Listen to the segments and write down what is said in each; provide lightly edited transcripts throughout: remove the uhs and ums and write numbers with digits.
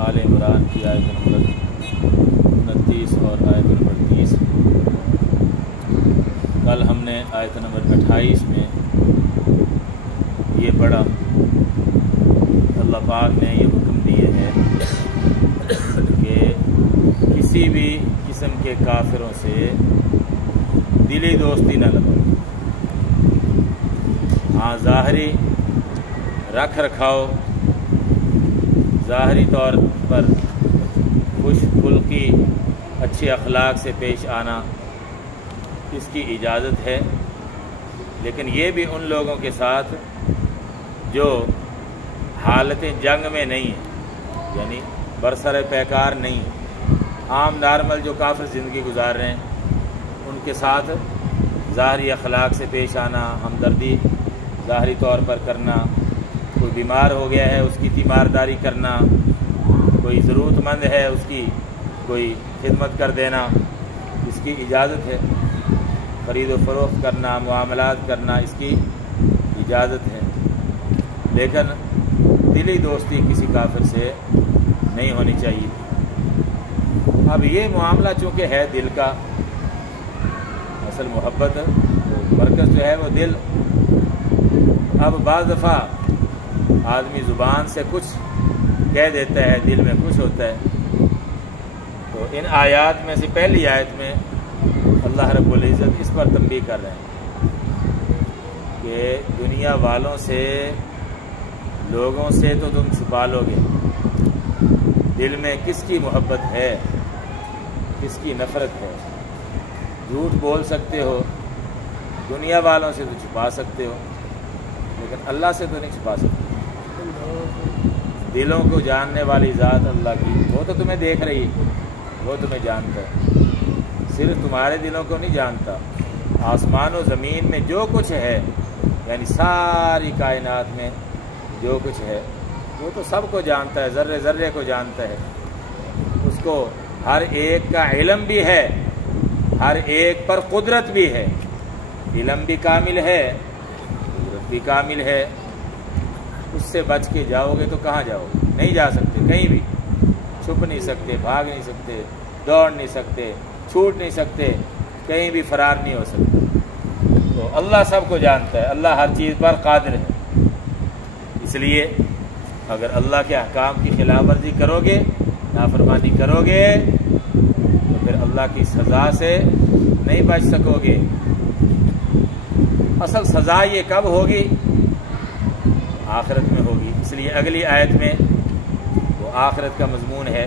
آل عمران کی آیت نمبر 29 اور آیت نمبر 30۔ کل ہم نے آیت نمبر 28 میں یہ پڑھا، اللہ پاک نے یہ حکم دیے ہیں کہ کسی بھی قسم کے کافروں سے دلی دوستی نہ لگاؤ۔ ہاں، ظاہری رکھ رکھاؤ، ظاہری طور پر خوش خلقی اچھے اخلاق سے پیش آنا، اس کی اجازت ہے، لیکن یہ بھی ان لوگوں کے ساتھ جو حالتیں جنگ میں نہیں ہیں، یعنی برسر پیکار نہیں، عام نارمل جو کافر زندگی گزار رہے ہیں، ان کے ساتھ ظاہری اخلاق سے پیش آنا، ہمدردی ظاہری طور پر کرنا، کوئی بیمار ہو گیا ہے اس کی تیمارداری کرنا، کوئی ضرورت مند ہے اس کی کوئی خدمت کر دینا، اس کی اجازت ہے۔ خرید و فروخت کرنا، معاملات کرنا، اس کی اجازت ہے، لیکن دلی دوستی کسی کافر سے نہیں ہونی چاہیے۔ اب یہ معاملہ چونکہ ہے دل کا، اصل محبت مرکز جو ہے وہ دل، اب بعض دفعہ آدمی زبان سے کچھ کہہ دیتا ہے، دل میں کچھ ہوتا ہے۔ تو ان آیات میں سے پہلی آیت میں اللہ رب العزت اس پر تنبیہ کر رہے ہیں کہ دنیا والوں سے، لوگوں سے تو تم چھپا لو گے، دل میں کس کی محبت ہے، کس کی نفرت ہے۔ جھوٹ بول سکتے ہو، دنیا والوں سے تو چھپا سکتے ہو، لیکن اللہ سے تو نہیں چھپا سکتے۔ دلوں کو جاننے والی ذات اللہ کی، وہ تو تمہیں دیکھ رہی ہے، وہ تمہیں جانتا ہے، صرف تمہارے دلوں کو نہیں جانتا، آسمان و زمین میں جو کچھ ہے، یعنی ساری کائنات میں جو کچھ ہے وہ تو سب کو جانتا ہے، ذرے ذرے کو جانتا ہے، اس کو ہر ایک کا علم بھی ہے، ہر ایک پر قدرت بھی ہے، علم بھی کامل ہے، قدرت بھی کامل ہے۔ اس سے بچ کے جاؤ گے تو کہاں جاؤ گے؟ نہیں جا سکتے، کہیں بھی چھپ نہیں سکتے، بھاگ نہیں سکتے، دوڑ نہیں سکتے، چھوٹ نہیں سکتے، کہیں بھی فرار نہیں ہو سکتے۔ تو اللہ سب کو جانتا ہے، اللہ ہر چیز پر قادر ہے، اس لیے اگر اللہ کے احکام کی خلاف ورزی کرو گے، نافرمانی کرو گے، تو پھر اللہ کی سزا سے نہیں بچ سکو گے۔ اصل سزا یہ کب ہوگی؟ آخرت میں ہوگی۔ اس لیے اگلی آیت میں وہ آخرت کا مضمون ہے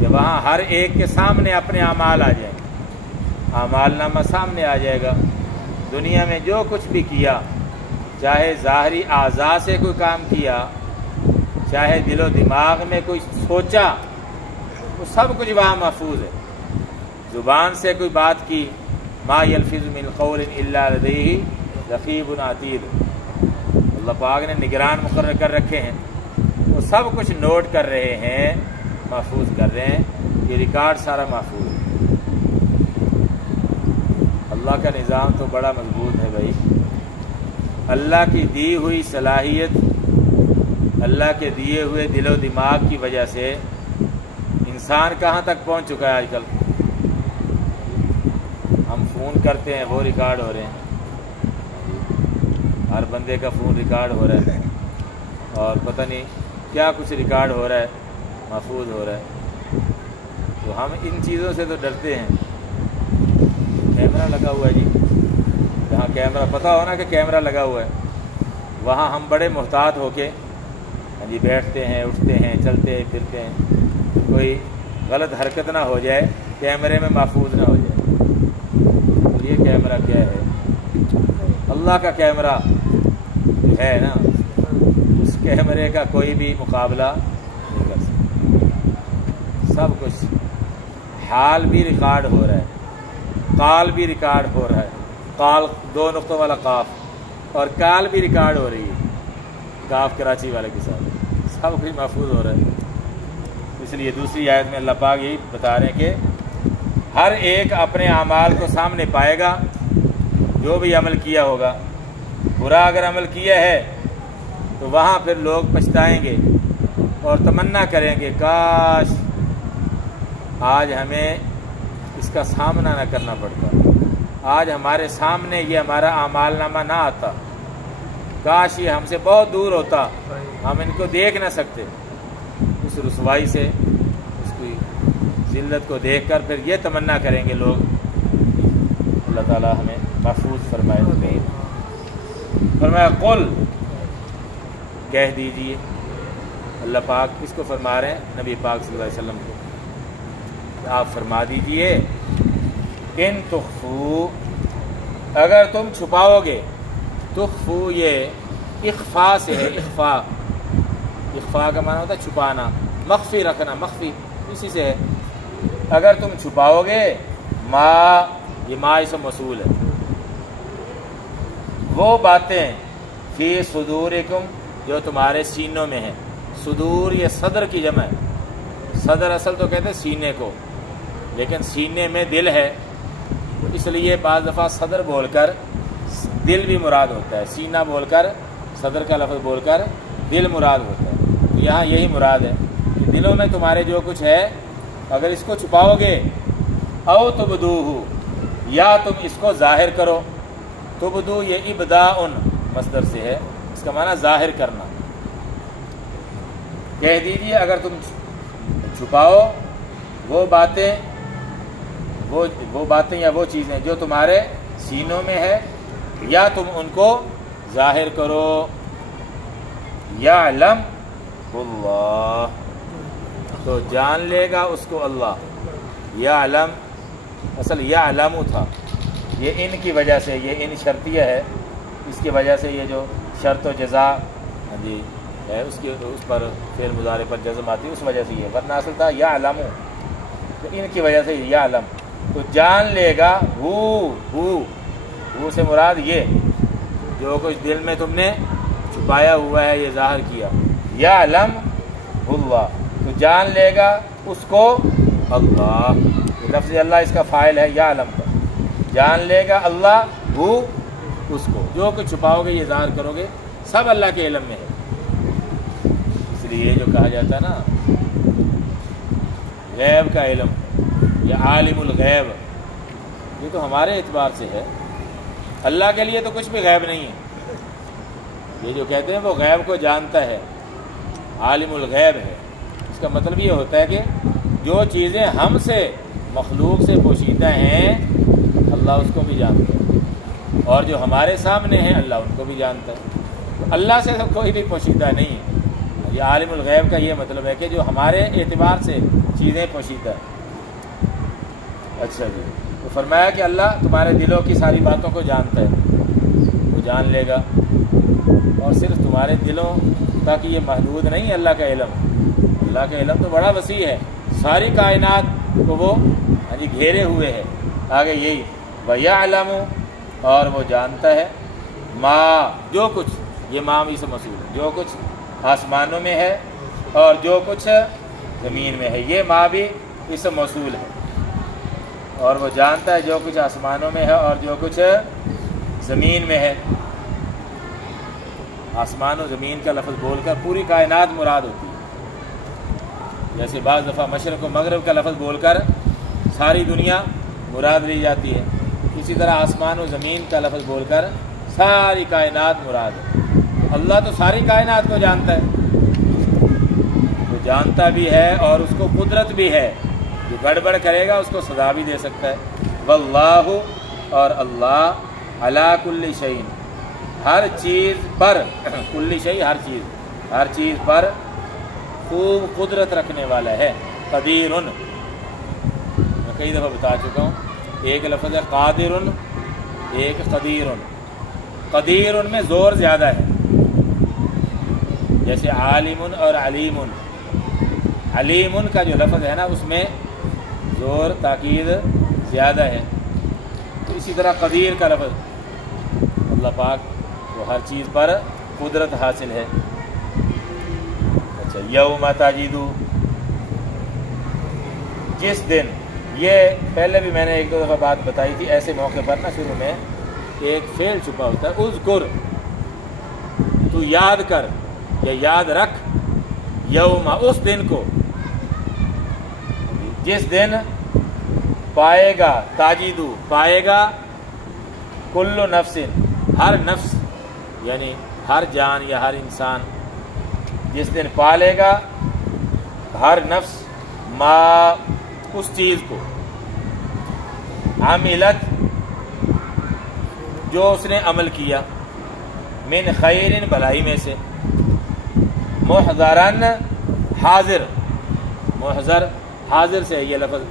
کہ وہاں ہر ایک کے سامنے اپنے اعمال آ جائیں گے، اعمال نامہ سامنے آ جائے گا۔ دنیا میں جو کچھ بھی کیا، چاہے ظاہری اعضاء سے کوئی کام کیا، چاہے دل و دماغ میں کوئی سوچا، وہ سب کچھ وہاں محفوظ ہے۔ زبان سے کوئی بات کی، ما یلفظ من قول الا لدیہ رقیب عتید، اللہ پاک نے نگران مقرر کر رکھے ہیں، وہ سب کچھ نوٹ کر رہے ہیں، محفوظ کر رہے ہیں، یہ ریکارڈ سارا محفوظ ہے۔ اللہ کا نظام تو بڑا مضبوط ہے بھائی۔ اللہ کی دی ہوئی صلاحیت، اللہ کے دیے ہوئے دل و دماغ کی وجہ سے انسان کہاں تک پہنچ چکا ہے آج کل۔ ہم فون کرتے ہیں، وہ ریکارڈ ہو رہے ہیں، ہر بندے کا فون ریکارڈ ہو رہا ہے، اور پتہ نہیں کیا کچھ ریکارڈ ہو رہا ہے، محفوظ ہو رہا ہے۔ تو ہم ان چیزوں سے تو ڈرتے ہیں۔ کیمرہ لگا ہوا ہے جی، جہاں کیمرہ، پتہ ہو نا کہ کیمرہ لگا ہوا ہے، وہاں ہم بڑے محتاط ہو کے جی بیٹھتے ہیں، اٹھتے ہیں، چلتے ہیں، پھرتے ہیں، کوئی غلط حرکت نہ ہو جائے، کیمرے میں محفوظ نہ ہو جائے۔ تو یہ کیمرہ کیا ہے؟ اللہ کا کیمرہ ہے نا، اس کیمرے کا کوئی بھی مقابلہ نہیں کر سکتا۔ سب کچھ، حال بھی ریکارڈ ہو رہا ہے، قال بھی ریکارڈ ہو رہا ہے، قال 2 نقطوں والا قاف، اور کال بھی ریکارڈ ہو رہی ہے، کاف کراچی والے کے ساتھ، سب کچھ محفوظ ہو رہا ہے۔ اس لیے دوسری آیت میں اللہ پاک یہی بتا رہے ہیں کہ ہر ایک اپنے اعمال کو سامنے پائے گا، جو بھی عمل کیا ہوگا۔ برا اگر عمل کیا ہے تو وہاں پھر لوگ پچھتائیں گے اور تمنا کریں گے کاش آج ہمیں اس کا سامنا نہ کرنا پڑتا، آج ہمارے سامنے یہ ہمارا اعمال نامہ نہ آتا، کاش یہ ہم سے بہت دور ہوتا، ہم ان کو دیکھ نہ سکتے۔ اس رسوائی سے، اس کی ذلت کو دیکھ کر پھر یہ تمنا کریں گے لوگ۔ اللہ تعالی ہمیں محفوظ فرمائے۔ فرمایا قل، کہہ دیجئے۔ اللہ پاک کس کو فرما رہے ہیں؟ نبی پاک صلی اللہ علیہ وسلم کو۔ آپ فرما دیجئے ان تخفو، اگر تم چھپاؤ گے۔ تخفو یہ اخفا سے ہے، اخفا، اخفا کا معنی ہوتا ہے چھپانا، مخفی رکھنا، مخفی اسی سے ہے۔ اگر تم چھپاؤ گے، ما، یہ ما اسم موصول ہے، وہ باتیں فی صدورکم جو تمہارے سینوں میں ہیں۔ صدور یہ صدر کی جمع ہے، صدر اصل تو کہتے ہیں سینے کو، لیکن سینے میں دل ہے، اس لیے بعض دفعہ صدر بول کر دل بھی مراد ہوتا ہے، سینہ بول کر، صدر کا لفظ بول کر دل مراد ہوتا ہے۔ تو یہاں یہی مراد ہے کہ دلوں میں تمہارے جو کچھ ہے اگر اس کو چھپاؤ گے، او تبدوہ، یا تم اس کو ظاہر کرو۔ تبدو یہ ابداء مصدر سے ہے، اس کا معنی ظاہر کرنا۔ کہہ دیجیے اگر تم چھپاؤ وہ باتیں یا وہ چیزیں جو تمہارے سینوں میں ہے، یا تم ان کو ظاہر کرو۔ یعلم اللہ، تو جان لے گا اس کو اللہ۔ یعلم اصل یعلم تھا، یہ ان کی وجہ سے، یہ ان شرطیہ ہے، اس کی وجہ سے یہ جو شرط و جزا جی ہے اس پر فعل مضارع پر جزم آتی ہے، اس وجہ سے یہ، ورنہ اصل تھا یعلم، تو ان کی وجہ سے یعلم، تو جان لے گا وہ سے مراد یہ جو کچھ دل میں تم نے چھپایا ہوا ہے، یہ ظاہر کیا۔ یعلم اللہ، تو جان لے گا اس کو اللہ، لفظ اللہ اس کا فاعل ہے یعلم کا، جان لے گا اللہ وہ اس کو، جو کچھ چھپاؤ گے یہ ظاہر کرو گے سب اللہ کے علم میں ہے۔ اس لیے یہ جو کہا جاتا ہے نا غیب کا علم یا عالم الغیب، یہ تو ہمارے اعتبار سے ہے، اللہ کے لیے تو کچھ بھی غیب نہیں ہے۔ یہ جو کہتے ہیں وہ غیب کو جانتا ہے، عالم الغیب ہے، اس کا مطلب یہ ہوتا ہے کہ جو چیزیں ہم سے مخلوق سے پوشیدہ ہیں اللہ اس کو بھی جانتا ہے، اور جو ہمارے سامنے ہیں اللہ ان کو بھی جانتا ہے۔ تو اللہ سے کوئی بھی پوشیدہ نہیں ہے۔ یہ عالم الغیب کا یہ مطلب ہے کہ جو ہمارے اعتبار سے چیزیں پوشیدہ ہیں۔ اچھا جی، تو فرمایا کہ اللہ تمہارے دلوں کی ساری باتوں کو جانتا ہے، وہ جان لے گا، اور صرف تمہارے دلوں تک یہ محدود نہیں ہے اللہ کا علم، اللہ کا علم تو بڑا وسیع ہے، ساری کائنات کو وہ گھیرے ہوئے ہے۔ آگے یہی وَيَعْلَمُ، اور وہ جانتا ہے ما، جو کچھ، یہ ما بھی سے موصول ہے، جو کچھ آسمانوں میں ہے اور جو کچھ زمین میں ہے، یہ ما بھی اس سے موصول ہے، اور وہ جانتا ہے جو کچھ آسمانوں میں ہے اور جو کچھ زمین میں ہے۔ آسمان و زمین کا لفظ بول کر پوری کائنات مراد ہوتی ہے، جیسے بعض دفعہ مشرق و مغرب کا لفظ بول کر ساری دنیا مراد لی جاتی ہے، اسی طرح آسمان و زمین کا لفظ بول کر ساری کائنات مراد ہے۔ اللہ تو ساری کائنات کو جانتا ہے، وہ جانتا بھی ہے اور اس کو قدرت بھی ہے، جو گڑبڑ کرے گا اس کو سزا بھی دے سکتا ہے۔ واللہ، اور اللہ، علی کل شیء، ہر چیز پر، کل شیء ہر چیز پر خوب قدرت رکھنے والا ہے۔ قدیر، میں کئی دفعہ بتا چکا ہوں، ایک لفظ ہے قادر، ایک قدیر۔ قدیر میں زور زیادہ ہے، جیسے عالم اور علیم۔ علیم کا جو لفظ ہے نا اس میں زور تاکید زیادہ ہے، تو اسی طرح قدیر کا لفظ، اللہ پاک وہ ہر چیز پر قدرت حاصل ہے۔ اچھا، یوم تجد، جس دن یہ پہلے بھی میں نے ایک دو دفعہ بات بتائی تھی، ایسے موقع پر نا شروع میں ایک فعل چھپا ہوتا ہے، اذکر، تو یاد کر یا یاد رکھ، یوم، اس دن کو، جس دن پائے گا، تاجدو، پائے گا، کل نفس، ہر نفس یعنی ہر جان یا ہر انسان، جس دن پالے گا ہر نفس، ما، اس چیز کو، عملت، جو اس نے عمل کیا، من خیر، بھلائی میں سے، محضرن، حاضر، محضر حاضر سے ہے یہ لفظ،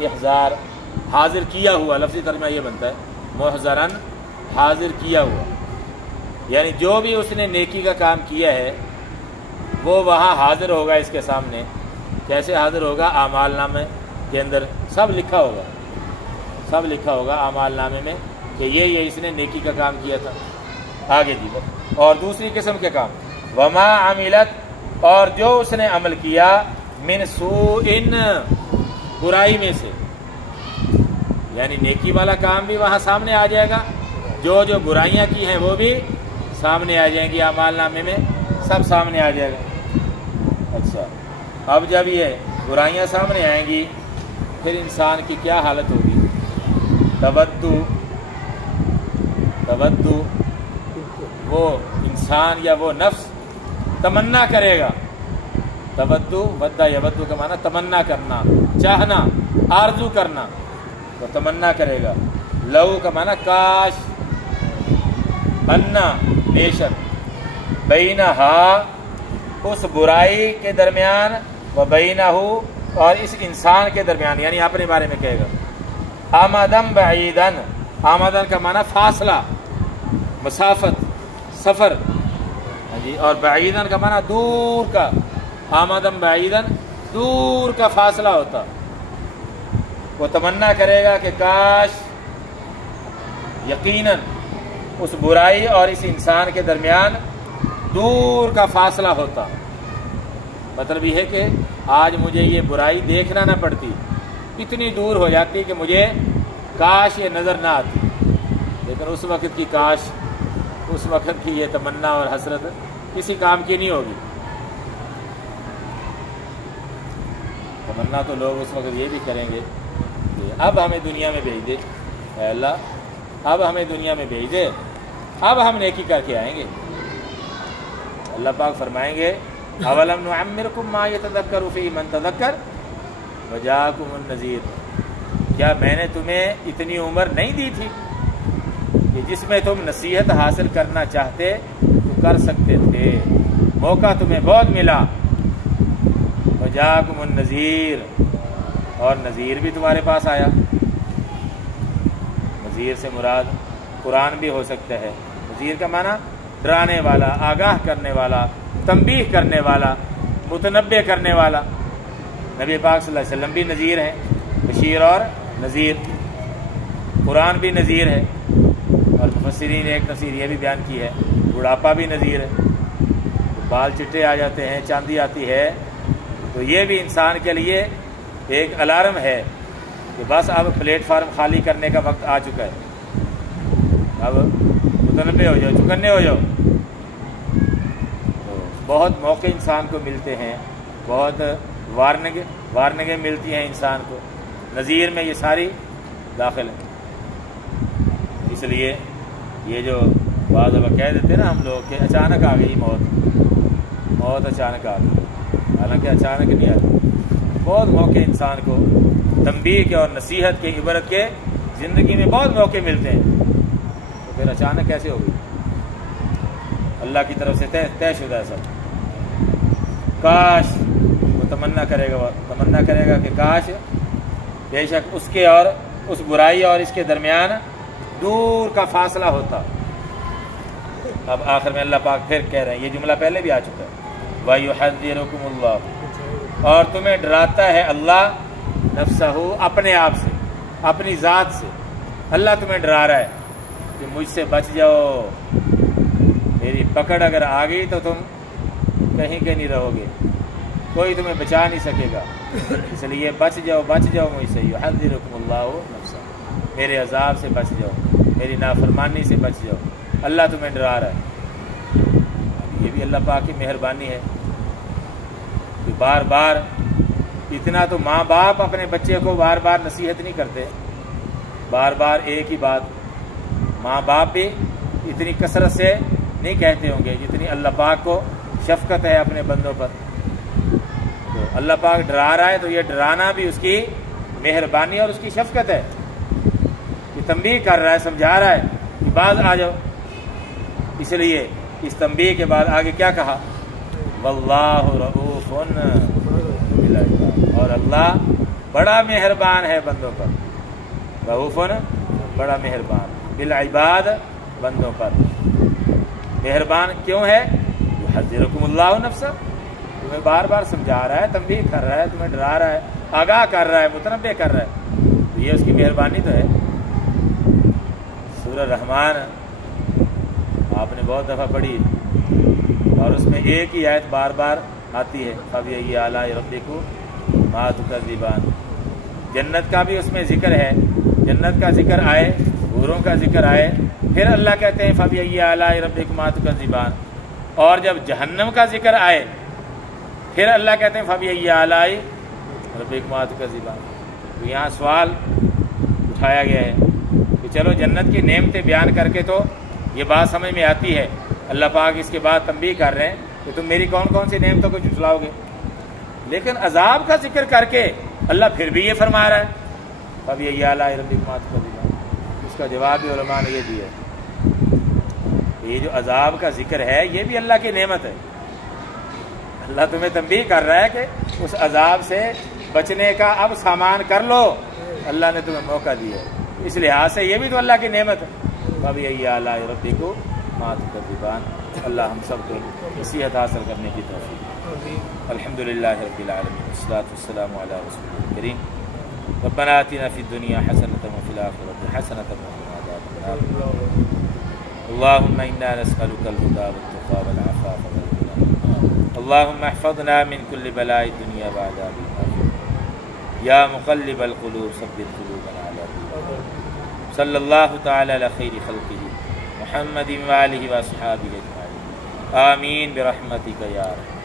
احضار، حاضر کیا ہوا، لفظی ترجمہ یہ بنتا ہے محضرن، حاضر کیا ہوا، یعنی جو بھی اس نے نیکی کا کام کیا ہے وہ وہاں حاضر ہوگا اس کے سامنے۔ کیسے حاضر ہوگا؟ اعمال نامے کے اندر سب لکھا ہوگا، سب لکھا ہوگا اعمال نامے میں کہ یہ اس نے نیکی کا کام کیا تھا۔ آگے جی، اور دوسری قسم کے کام، وما عملت، اور جو اس نے عمل کیا، من سوء، برائی میں سے، یعنی نیکی والا کام بھی وہاں سامنے آ جائے گا، جو برائیاں کی ہیں وہ بھی سامنے آ جائیں گی، اعمال نامے میں سب سامنے آ جائے گا۔ اچھا، اب جب یہ برائیاں سامنے آئیں گی پھر انسان کی کیا حالت ہوگی؟ تودو، وہ انسان یا وہ نفس تمنا کرے گا، تودو، ودا یودو کا معنی تمنا کرنا، چاہنا، آرزو کرنا، تو تمنا کرے گا۔ لو کا معنی کاش، انا، بے شک، بینہا، اس برائی کے درمیان، و بینہو، اور اس انسان کے درمیان، یعنی اپنے بارے میں کہے گا، آمدن بعیدن، آمدن کا معنی فاصلہ، مسافت، سفر، جی، اور بعیدن کا معنی دور کا، آمدن بعیدن، دور کا فاصلہ ہوتا، وہ تمنا کرے گا کہ کاش یقیناً اس برائی اور اس انسان کے درمیان دور کا فاصلہ ہوتا۔ مطلب یہ ہے کہ آج مجھے یہ برائی دیکھنا نہ پڑتی، اتنی دور ہو جاتی کہ مجھے کاش یہ نظر نہ آتی، لیکن اس وقت کی کاش، اس وقت کی یہ تمنا اور حسرت کسی کام کی نہیں ہوگی۔ تمنا تو لوگ اس وقت یہ بھی کریں گے کہ اب ہمیں دنیا میں بھیج دے، اے اللہ اب ہمیں دنیا میں بھیج دے، اب ہم نیکی کر کے آئیں گے۔ اللہ پاک فرمائیں گے، اولم نعمرکم ما یتذکر فیہ من تذکر وجاءکم النذیر، کیا میں نے تمہیں اتنی عمر نہیں دی تھی کہ جس میں تم نصیحت حاصل کرنا چاہتے تو کر سکتے تھے، موقع تمہیں بہت ملا۔ وجاءکم النذیر، اور نذیر بھی تمہارے پاس آیا۔ نذیر سے مراد قرآن بھی ہو سکتا ہے۔ نذیر کا معنی ڈرانے والا، آگاہ کرنے والا، تنبیہ کرنے والا، متنبہ کرنے والا۔ نبی پاک صلی اللہ علیہ وسلم بھی نذیر ہیں، بشیر اور نذیر، قرآن بھی نذیر ہے، اور مفسرین نے ایک تفسیر یہ بھی بیان کی ہے بڑھاپا بھی نذیر ہے، بال چٹے آ جاتے ہیں، چاندی آتی ہے، تو یہ بھی انسان کے لیے ایک الارم ہے کہ بس اب پلیٹ فارم خالی کرنے کا وقت آ چکا ہے، اب متنبہ ہو جاؤ، چکنے ہو جاؤ۔ تو بہت موقع انسان کو ملتے ہیں، بہت وارنگیں ملتی ہیں انسان کو، نذیر میں یہ ساری داخل ہے۔ اس لیے یہ جو بعض دفعہ کہہ دیتے ہیں نا ہم لوگ کہ اچانک آ گئی موت اچانک آ گئی، حالانکہ اچانک نہیں آتی، بہت موقع انسان کو تنبیہ کے اور نصیحت کے، عبرت کے زندگی میں بہت موقع ملتے ہیں، تو پھر اچانک کیسے ہوگی؟ اللہ کی طرف سے طے شدہ ہے سب۔ کاش، وہ تمنا کرے گا کہ کاش بے شک اس کے اور اس برائی اور اس کے درمیان دور کا فاصلہ ہوتا۔ اب آخر میں اللہ پاک پھر کہہ رہے ہیں، یہ جملہ پہلے بھی آ چکا ہے، وَيُحَذِّرُكُمُ اللَّهُ، اور تمہیں ڈراتا ہے اللہ، نفسہ، اپنے آپ سے، اپنی ذات سے۔ اللہ تمہیں ڈرا رہا ہے کہ مجھ سے بچ جاؤ، میری پکڑ اگر آ گئی تو تم کہیں کے نہیں رہو گے، کوئی تمہیں بچا نہیں سکے گا، اس لیے بچ جاؤ مجھ سے، یحذرکم اللہ نفسہ، میرے عذاب سے بچ جاؤ، میری نافرمانی سے بچ جاؤ، اللہ تمہیں ڈرا رہا ہے۔ یہ بھی اللہ پاک کی مہربانی ہے کہ بار بار، اتنا تو ماں باپ اپنے بچے کو بار بار نصیحت نہیں کرتے، بار بار ایک ہی بات ماں باپ بھی اتنی کثرت سے نہیں کہتے ہوں گے جتنی اللہ پاک کو شفقت ہے اپنے بندوں پر۔ تو اللہ پاک ڈرا رہا ہے تو یہ ڈرانا بھی اس کی مہربانی اور اس کی شفقت ہے، یہ تنبیہ کر رہا ہے، سمجھا رہا ہے کہ باز آ جاؤ۔ اس لیے اس تنبیہ کے بعد آگے کیا کہا؟ واللہ رؤوف بالعباد، اور اللہ بڑا مہربان ہے بندوں پر، رؤوف بڑا مہربان، بالعباد بندوں پر مہربان کیوں ہے؟ یحذرکم اللہ نفسہ، تمہیں بار بار سمجھا رہا ہے، تنبیہ کر رہا ہے، تمہیں ڈرا رہا ہے، آگاہ کر رہا ہے، متنبہ کر رہا ہے، تو یہ اس کی مہربانی تو ہے۔ سورہ رحمان آپ نے بہت دفعہ پڑھی اور اس میں ایک ہی آیت بار بار آتی ہے، فَبِأَيِّ آلَاءِ رَبِّكُمَا تُكَذِّبَانِ۔ جنت کا بھی اس میں ذکر ہے، جنت کا ذکر آئے، حوروں کا ذکر آئے، پھر اللہ کہتے ہیں فَبِأَيِّ آلَاءِ رَبِّكُمَا تُكَذِّبَانِ، اور جب جہنم کا ذکر آئے پھر اللہ کہتے ہیں فَبِأَيِّ آلَاءِ رَبِّكُمَا تُكَذِّبَانِ۔ تو یہاں سوال اٹھایا گیا ہے کہ چلو جنت کی نعمتیں بیان کر کے تو یہ بات سمجھ میں آتی ہے، اللہ پاک اس کے بعد تنبیہ کر رہے ہیں کہ تم میری کون کون سی نعمتوں کو جھٹلاؤ گے، لیکن عذاب کا ذکر کر کے اللہ پھر بھی یہ فرما رہا ہے فَبِأَيِّ آلَاءِ رَبِّكُمَا تُكَذِّبَانِ۔ اس کا جواب بھی علماء نے یہ دیا ہے، یہ جو عذاب کا ذکر ہے یہ بھی اللہ کی نعمت ہے، اللہ تمہیں تنبیہ کر رہا ہے کہ اس عذاب سے بچنے کا اب سامان کر لو، اللہ نے تمہیں موقع دیا ہے، اس لحاظ سے یہ بھی تو اللہ کی نعمت ہے۔ فَبِأَيِّ آلَاءِ رَبِّكُمَا تُكَذِّبَانِ۔ اللہ ہم سب کو نصیحت حاصل کرنے کی توفیق۔ الحمدللہ رب العالمین، والصلاۃ والسلام علی رسول الکریم۔ ربنا آتنا فی الدنیا حسنۃ وفی الآخرۃ حسنۃ وقنا عذاب النار۔ اللهم انا نسألك الهدى والتقى والعفاف والغنى، اللهم احفظنا من كل بلاء الدنيا وعذاب الآخرة، يا مقلب القلوب ثبت قلوبنا على دينك۔ صلی اللہ تعالی علی خیر خلقہ محمد وآلہ واصحابہ اجمعین، آمین برحمتک یا رب۔